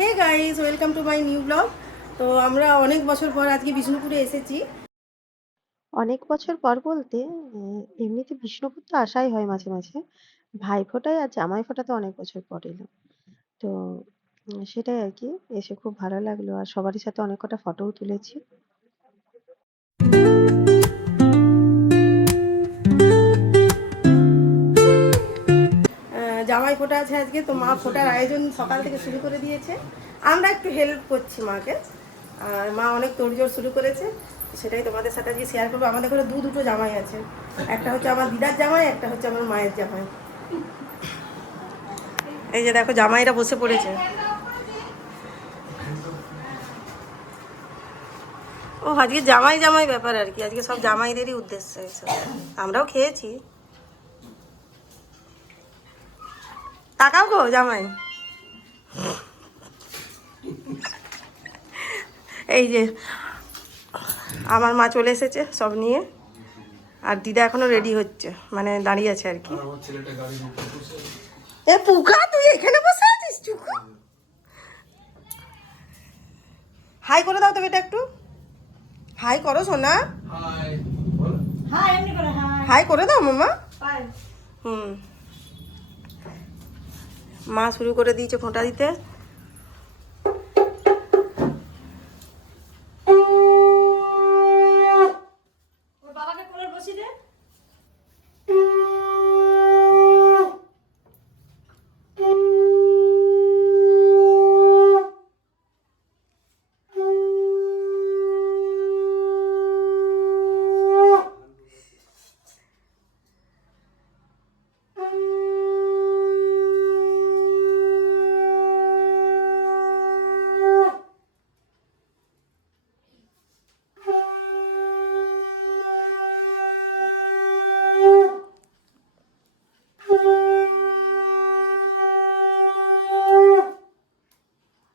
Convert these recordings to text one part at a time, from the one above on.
Hey guys, welcome to my new blog. তো আমরা অনেক বছর পর আজকে বিষ্ণুপুরে এসেছি। অনেক বছর পর বলতে এমনিতে বিষ্ণুপুর তো আসাই হয় মাঝে মাঝে। ভাইফোঁটায় আর জামাই ফোঁটাতে অনেক বছর পর এলাম। তো সেটাই আরকি। এসে খুব ভালো লাগলো। আর সবারই সাথে অনেক কটা ফটোও তুলেছি। জামাই ফোঁটা আছে আজকে, তো মা ফোঁটার আয়োজন সকাল থেকে শুরু করে দিয়েছে। আমরা একটু হেল্প করছি মাকে। আর মা অনেক তোড়জোড় শুরু করেছে, সেটাই তোমাদের সাথে আজকে শেয়ার করবো। আমাদের ঘরে দুটো জামাই আছে, একটা হচ্ছে আমার দিদার জামাই, একটা হচ্ছে আমার মায়ের জামাই। এই যে দেখো জামাইরা বসে পড়েছে। ও আজকে জামাই জামাই ব্যাপার আর কি, আজকে সব জামাইদেরই উদ্দেশ্যে এসব। আমরাও খেয়েছি। তাকাও গো জামাই। এই যে আমার মা চলে এসেছে সব নিয়ে, আর দিদা এখনো রেডি হচ্ছে, মানে দাঁড়িয়ে আছে আর কি। এ পুকা, তুই এখানে বসে আছিস? চুকু হাই করে দাও তো বেটা, একটু হাই করো সোনা। হাই করে দাও মামা। হুম, মা শুরু করে দিয়েছে ফোঁটা দিতে।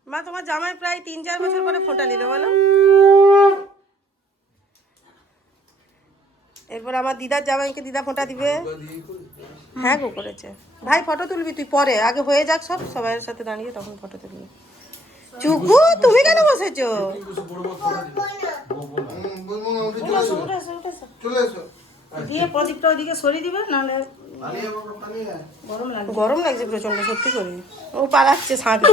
মা তোমার জামাই প্রায় 3-4 বছর পরে ফোঁটা নিল বলো। এরপর আমার দিদার জামাইকে দিদা ফোঁটা দিবে। হ্যাঁ গো করেছে। ভাই ফটো তুলবি তুই পরে, আগে হয়ে যাক সব, সবাইয়ের সাথে দাঁড়িয়ে তখন ফটো তুলবি। চুকু তুমি কেন বসেছো? দিয়ে প্রদীপটা ওইদিকে সরিয়ে দিবে, নাহলে গরম লাগছে প্রচন্ড, সত্যি করে। ও পালাচ্ছে সাঁকে।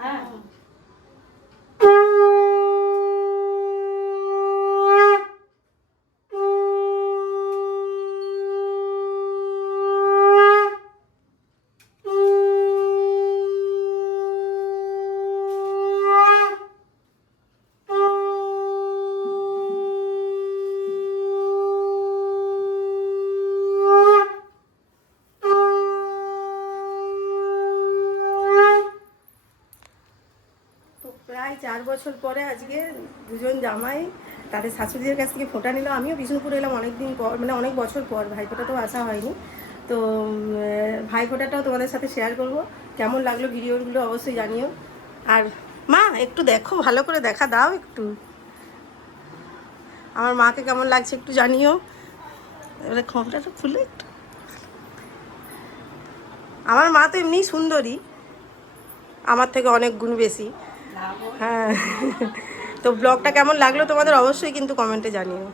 হ্যাঁ প্রায় 4 বছর পরে আজকে দুজন জামাই তাদের শাশুড়িদের কাছ থেকে ফোঁটা নিল। আমিও বিষ্ণুপুর এলাম অনেক দিন পর, মানে অনেক বছর পর। ভাইফোঁটাতেও আসা হয়নি, তো ভাইফোঁটাটাও তোমাদের সাথে শেয়ার করব। কেমন লাগলো ভিডিওগুলো অবশ্যই জানিও। আর মা একটু দেখো, ভালো করে দেখা দাও একটু, আমার মাকে কেমন লাগছে একটু জানিও। এবারে খোঁপটাটা খুলে একটু। আমার মা তো এমনিই সুন্দরী, আমার থেকে অনেক গুণ বেশি। হ্যাঁ, তো ব্লগটা কেমন লাগলো তোমাদের অবশ্যই কিন্তু কমেন্টে জানিও।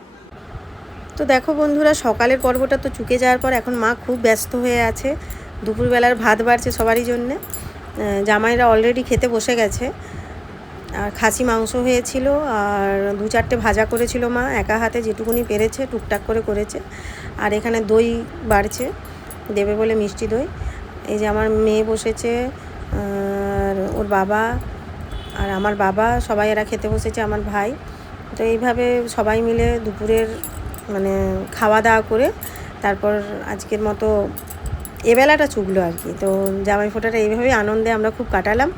তো দেখো বন্ধুরা, সকালের পর্বটা তো চুকে যাওয়ার পর এখন মা খুব ব্যস্ত হয়ে আছে। দুপুরবেলার ভাত বাড়ছে সবারই জন্যে। জামাইরা অলরেডি খেতে বসে গেছে। আর খাসি মাংস হয়েছিল, আর 2-4টে ভাজা করেছিল মা, একা হাতে যেটুকুনি পেরেছে টুকটাক করে করেছে। আর এখানে দই বাড়ছে, দেবে বলে মিষ্টি দই। এই যে আমার মেয়ে বসেছে, আর ওর বাবা আর আমার বাবা, সবাই এরা খেতে বসেছে, আমার ভাই। তো এইভাবে সবাই মিলে দুপুরের মানে খাওয়া দাওয়া করে তারপর আজকের মতো এবেলাটা চুকলো আর কি। তো জামাই ফোঁটাটা এইভাবেই আনন্দে আমরা খুব কাটালাম।